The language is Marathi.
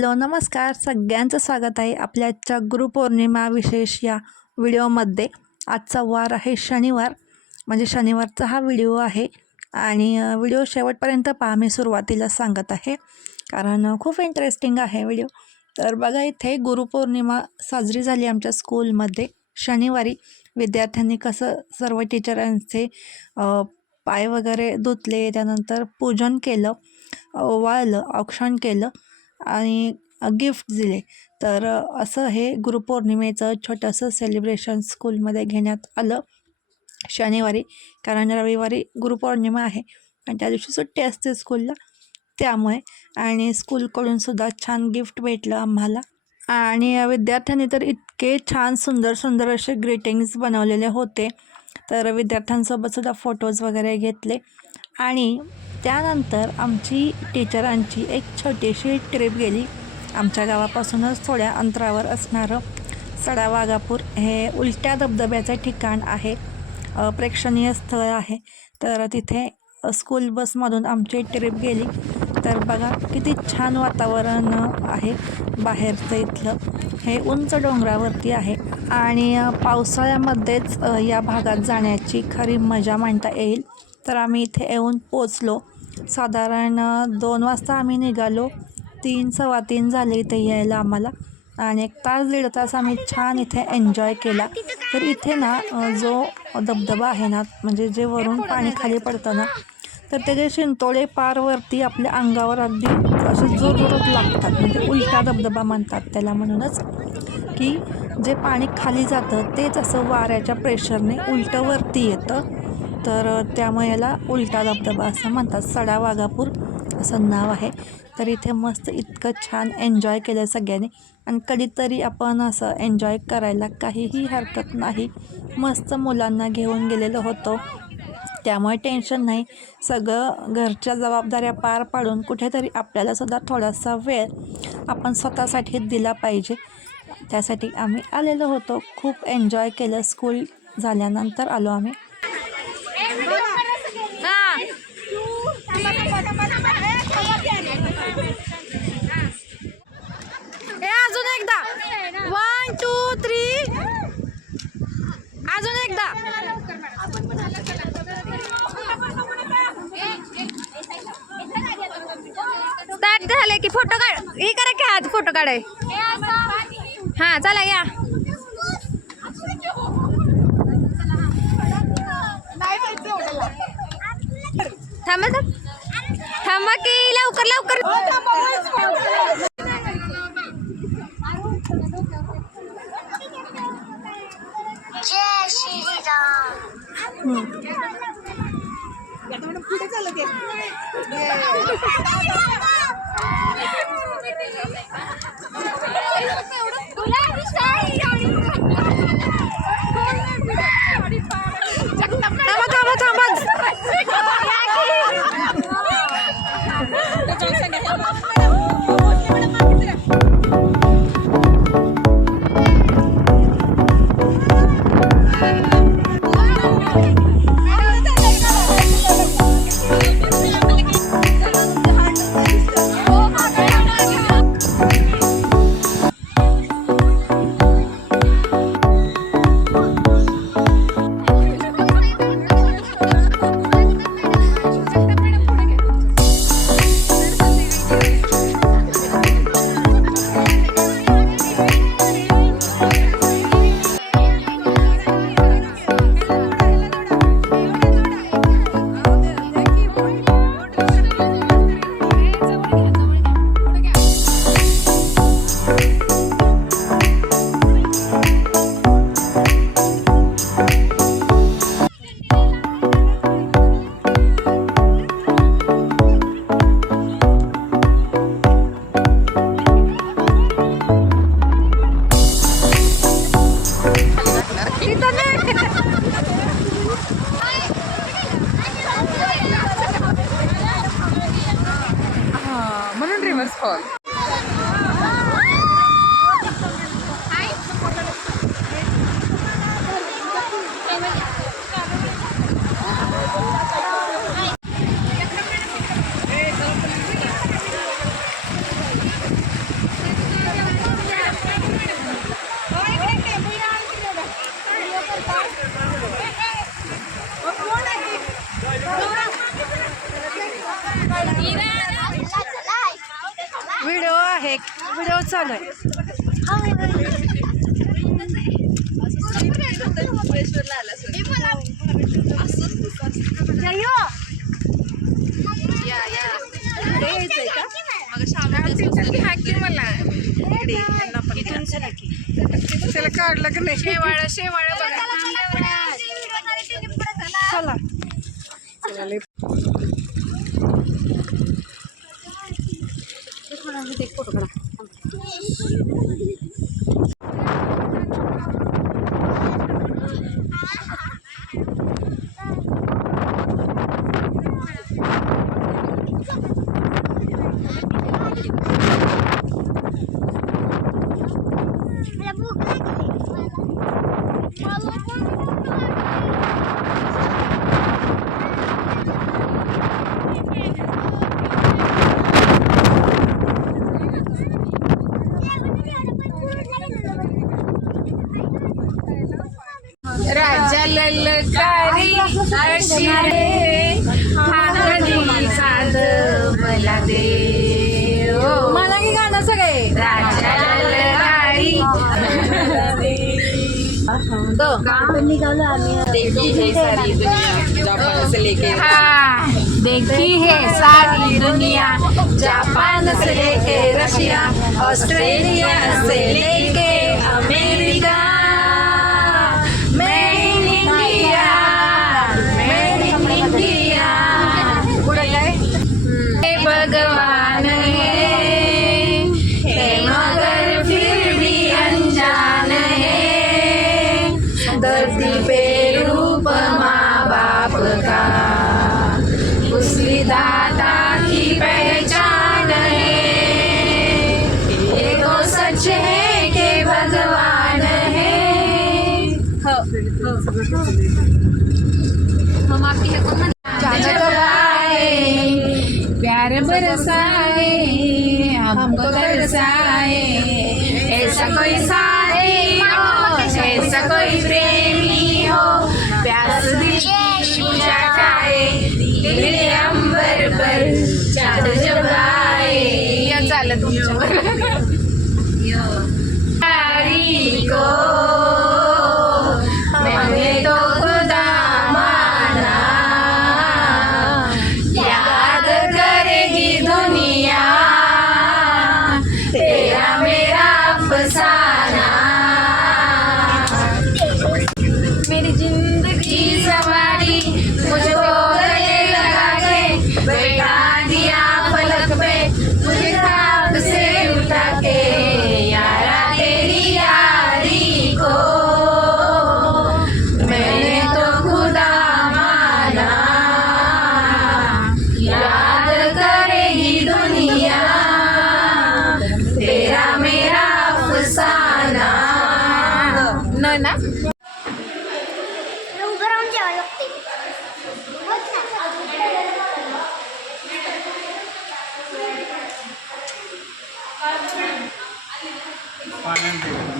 हॅलो नमस्कार. सगळ्यांचं स्वागत आहे आपल्या आजच्या गुरुपौर्णिमा विशेष या व्हिडिओमध्ये. आजचा वार आहे शनिवार. म्हणजे शनिवारचा हा व्हिडिओ आहे आणि व्हिडिओ शेवटपर्यंत पहा. मी सुरुवातीला सांगत आहे. कारण खूप इंटरेस्टिंग आहे व्हिडिओ. तर बघा इथे गुरुपौर्णिमा साजरी झाली आमच्या स्कूलमध्ये शनिवारी. विद्यार्थ्यांनी कसं सर्व टीचरांचे पाय वगैरे धुतले. त्यानंतर पूजन केलं वाळलं औक्षण केलं. आणि गिफ्ट दिले. तर असं हे गुरुपौर्णिमेचं छोटंसं सेलिब्रेशन स्कूलमध्ये घेण्यात आलं शनिवारी. कारण रविवारी गुरुपौर्णिमा आहे आणि त्या दिवशी सुट्टी असते स्कूलला त्यामुळे आणि स्कूलकडूनसुद्धा छान गिफ्ट भेटलं आम्हाला. आणि विद्यार्थ्यांनी तर इतके छान सुंदर सुंदर असे ग्रीटिंग्स बनवलेले होते. तर विद्यार्थ्यांसोबतसुद्धा फोटोज वगैरे घेतले. आणि त्यानंतर आमची टीचरांची एक छोटीशी ट्रिप गेली. आमच्या गावापासूनच थोड्या अंतरावर असणारं सडा वाघापूर हे उलट्या धबधब्याचं ठिकाण आहे. प्रेक्षणीय स्थळ आहे. तर तिथे स्कूल बसमधून आमची ट्रिप गेली. तर बघा किती छान वातावरण आहे बाहेरचं इथलं. हे उंच डोंगरावरती आहे. आणि पावसाळ्यामध्येच या भागात जाण्याची खरी मजा मांडता येईल. तर आम्ही इथे येऊन पोचलो. साधारण दोन वाजता आम्ही निघालो. तीन सव्वा तीन झाले इथे यायला आम्हाला. आणि एक तास दीड तास आम्ही छान इथे एन्जॉय केला. तर इथे ना जो धबधबा आहे ना म्हणजे जे वरून पाणी खाली पडतं ना तर त्याचे शिंतोळे पारवरती आपल्या अंगावर अगदी असे जोर जोरात लागतात. म्हणजे उलटा धबधबा म्हणतात त्याला म्हणूनच. की जे पाणी खाली जातं तेच असं वाऱ्याच्या प्रेशरने उलटं वरती येतं. तर त्यामुळे याला उलटा धबधबा असं म्हणतात सडा वाघापूर असं नाव आहे. तर इथे मस्त इतकं छान एन्जॉय केलं सगळ्यांनी. आणि कधीतरी आपण असं एन्जॉय करायला काहीही हरकत नाही. मस्त मुलांना घेऊन गेलेलो होतो. त्यामुळे टेन्शन नाही. सगळं घरच्या जबाबदाऱ्या पार पाडून कुठेतरी आपल्याला सुद्धा थोडासा वेळ आपण स्वतःसाठी दिला पाहिजे. त्यासाठी आम्ही आलेलो होतो. खूप एन्जॉय केलं. स्कूल झाल्यानंतर आलो आम्ही. स्टार्ट झाले की फोटो काढ हे करा की हात फोटो काढाय. हा चला या. थांबा थांब. थांबा की लवकर लवकर. जय श्री राम व्हिडिओ चालू आहे. हो. त्याला काढलं की नाही? शेवाळ शेवाळ चला मला よろしくお願いします。राजा ललकारी अशी रे साध मला दे. मला की गाणं सगळे? राजा ललकारी. हाँ देखी है सारी दुनिया जापान से लेके रशिया ऑस्ट्रेलिया से लेके प्यार बरसाए हमको बरसाए ऐसा कोई साथी हो ऐसा कोई प्रेमी हो। प्यास दिल जाए दिल अंबर पर चांद जब आए या चालत तुमच्यावर. मेरा बघ ना.